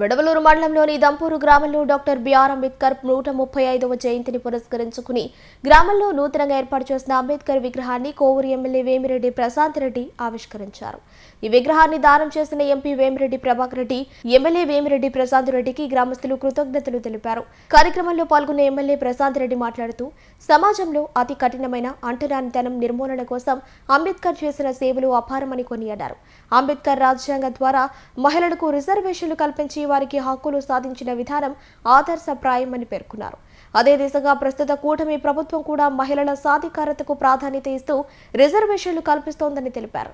విడవలూరు మండలంలోని దంపూరు గ్రామంలో doctor BR Ambedkar 135వ జయంతిని పురస్కరించుకుని గ్రామంలో నూతనంగా ఏర్పాటు చేసిన అంబేద్కర్ విగ్రహాన్ని కోవూరు ఎమ్మెల్యే వేమిరెడ్డి ప్రశాంత్ రెడ్డి ఆవిష్కరించారు. ఈ విగ్రహాన్ని దానం చేసిన ఎంపీ వేమిరెడ్డి ప్రభాకర్ రెడ్డి, ఎమ్మెల్యే వేమిరెడ్డి ప్రశాంత్ రెడ్డికి గ్రామస్తులు కృతజ్ఞతలు తెలిపారు. కార్యక్రమంలో పాల్గొన్న ఎమ్మెల్యే ప్రశాంత్ రెడ్డి మాట్లాడుతూ సమాజంలో అతి కఠినమైన అంటరానితనం నిర్మూలన కోసం అంబేద్కర్ చేసిన సేవలు అపారమని కొనియాడారు. అంబేద్కర్ రాజ్యాంగం ద్వారా మహిళలకు రిజర్వేషన్లు కల్పించి వారికి హక్కులు సాధించిన విధానం ఆదర్శప్రాయమని పేర్కొన్నారు. అదే దిశగా ప్రస్తుత కూటమి ప్రభుత్వం కూడా మహిళల సాధికారతకు ప్రాధాన్యత ఇస్తూ రిజర్వేషన్లు కల్పిస్తోందని తెలిపారు.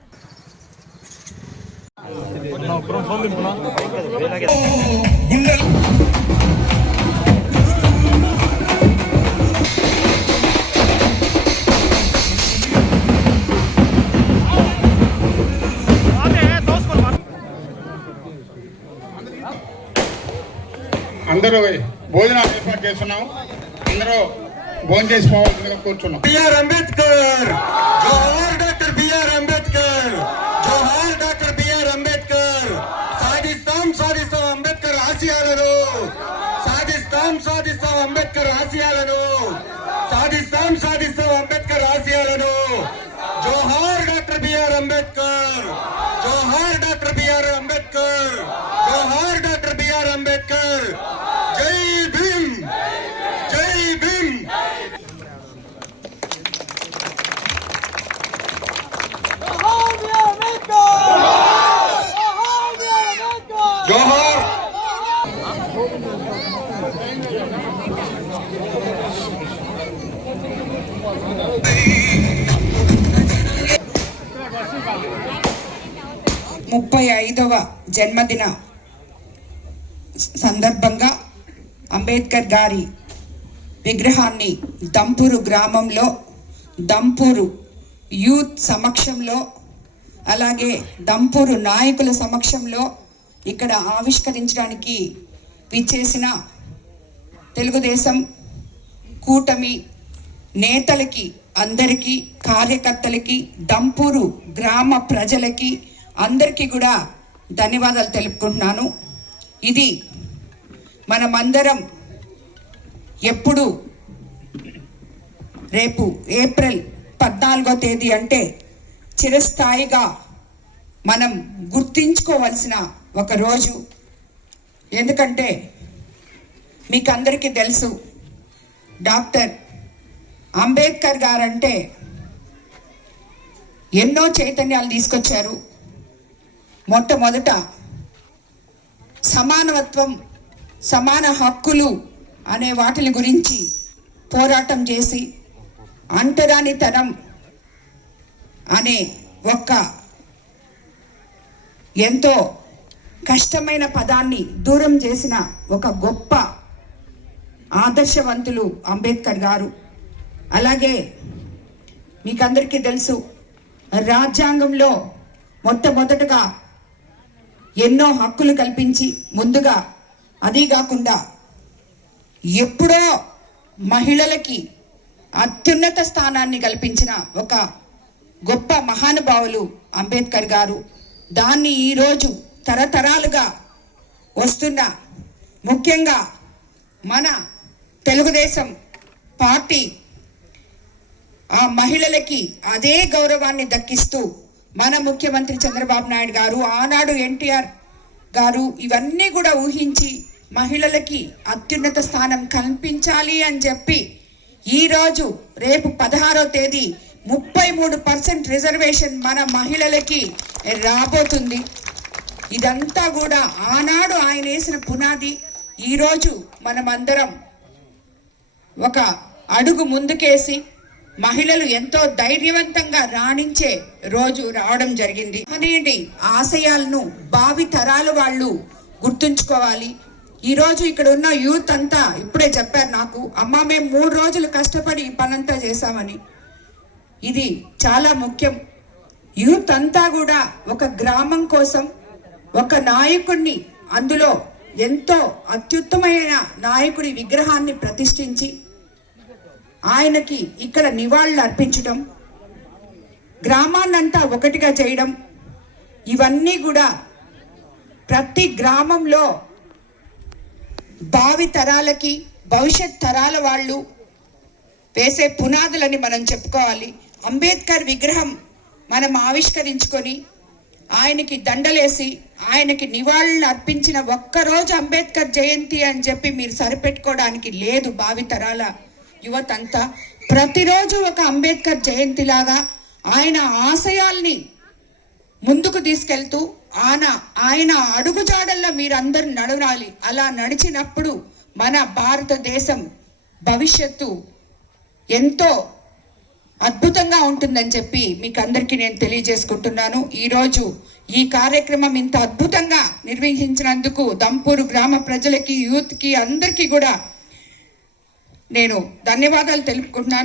అందరూ భోజనాలు ఏర్పాటు చేస్తున్నాం. అందరూ భోజనం చేసుకోవాల్సిందిగా కూర్చున్నాం. బిఆర్ అంబేద్కర్ జోహార్, డాక్టర్ బిఆర్ అంబేద్కర్ జోహార్, డాక్టర్ బిఆర్ అంబేద్కర్. సాధిస్తాం సాధిస్తాం అంబేద్కర్ ఆశయాలను, సాధిస్తాం సాధిస్తాం అంబేద్కర్ ఆశయాలను, సాధిస్తాం సాధిస్తాం అంబేద్కర్ ఆశయాలను. జోహార్ డాక్టర్ బిఆర్ అంబేద్కర్, జోహార్ డాక్టర్ బిఆర్ అంబేద్కర్, జోహార్ డాక్టర్ బిఆర్ అంబేద్కర్. జై భీమ్, జై భీమ్. జోహార్. ముప్పై 35వ జన్మదిన సందర్భంగా అంబేద్కర్ గారి విగ్రహాన్ని దంపూరు గ్రామంలో దంపూరు యూత్ సమక్షంలో, అలాగే దంపూరు నాయకుల సమక్షంలో ఇక్కడ ఆవిష్కరించడానికి విచ్చేసిన తెలుగుదేశం కూటమి నేతలకి, అందరికీ, కార్యకర్తలకి, దంపూరు గ్రామ ప్రజలకి అందరికీ కూడా ధన్యవాదాలు తెలుపుకుంటున్నాను. ఇది మనమందరం ఎప్పుడు రేపు ఏప్రిల్ 14వ తేదీ అంటే చిరస్థాయిగా మనం గుర్తించుకోవాల్సిన ఒక రోజు. ఎందుకంటే మీకు అందరికీ తెలుసు, డాక్టర్ అంబేద్కర్ గారంటే ఎన్నో చైతన్యాలు తీసుకొచ్చారు. మొట్టమొదట సమానత్వం, సమాన హక్కులు అనే వాటిని గురించి పోరాటం చేసి అంటరానితనం అనే ఒక ఎంతో కష్టమైన పదాన్ని దూరం చేసిన ఒక గొప్ప ఆదర్శవంతులు అంబేద్కర్ గారు. అలాగే మీకందరికీ తెలుసు, రాజ్యాంగంలో మొట్టమొదటగా ఎన్నో హక్కులు కల్పించి, ముందుగా అదీ కాకుండా ఎప్పుడో మహిళలకి అత్యున్నత స్థానాన్ని కల్పించిన ఒక గొప్ప మహానుభావులు అంబేద్కర్ గారు. దాన్ని ఈరోజు తరతరాలుగా వస్తున్న, ముఖ్యంగా మన తెలుగుదేశం పార్టీ ఆ మహిళలకి అదే గౌరవాన్ని దక్కిస్తూ మన ముఖ్యమంత్రి చంద్రబాబు నాయుడు గారు, ఆనాడు ఎన్టీఆర్ గారు ఇవన్నీ కూడా ఊహించి మహిళలకి అత్యున్నత స్థానం కల్పించాలి అని చెప్పి ఈరోజు రేపు 16వ తేదీ 33% రిజర్వేషన్ మన మహిళలకి రాబోతుంది. ఇదంతా కూడా ఆనాడు ఆయన వేసిన పునాది. ఈరోజు మనమందరం ఒక అడుగు ముందుకేసి మహిళలు ఎంతో ధైర్యవంతంగా రాణించే రోజు రావడం జరిగింది. అనేది ఆశయాలను భావి తరాలు వాళ్ళు గుర్తుంచుకోవాలి. ఈరోజు ఇక్కడ ఉన్న యూత్ అంతా ఇప్పుడే చెప్పారు నాకు, అమ్మ మేము 3 రోజులు కష్టపడి ఈ పనంతా చేశామని. ఇది చాలా ముఖ్యం. యూత్ అంతా కూడా ఒక గ్రామం కోసం ఒక నాయకుడిని, అందులో ఎంతో అత్యుత్తమైన నాయకుడి విగ్రహాన్ని ప్రతిష్ఠించి ఆయనకి ఇక్కడ నివాళులు అర్పించడం, గ్రామాన్నంతా ఒకటిగా చేయడం, ఇవన్నీ కూడా ప్రతి గ్రామంలో భావి తరాలకి భవిష్యత్ తరాల వాళ్ళు వేసే పునాదులని మనం చెప్పుకోవాలి. అంబేద్కర్ విగ్రహం మనం ఆవిష్కరించుకొని ఆయనకి దండలేసి ఆయనకి నివాళులు అర్పించిన ఒక్కరోజు అంబేద్కర్ జయంతి అని చెప్పి మీరు సరిపెట్టుకోవడానికి లేదు. భావితరాల యువతంతా ప్రతిరోజు ఒక అంబేద్కర్ జయంతిలాగా ఆయన ఆశయాల్ని ముందుకు తీసుకెళ్తూ ఆయన అడుగుజాడల్లో మీరందరూ నడవాలి. అలా నడిచినప్పుడు మన భారతదేశం భవిష్యత్తు ఎంతో అద్భుతంగా ఉంటుందని చెప్పి మీకు అందరికీ నేను తెలియజేసుకుంటున్నాను. ఈరోజు ఈ కార్యక్రమం ఇంత అద్భుతంగా నిర్వహించినందుకు దంపూరు గ్రామ ప్రజలకి, యూత్కి అందరికీ కూడా నేను ధన్యవాదాలు తెలుపుకుంటున్నాను.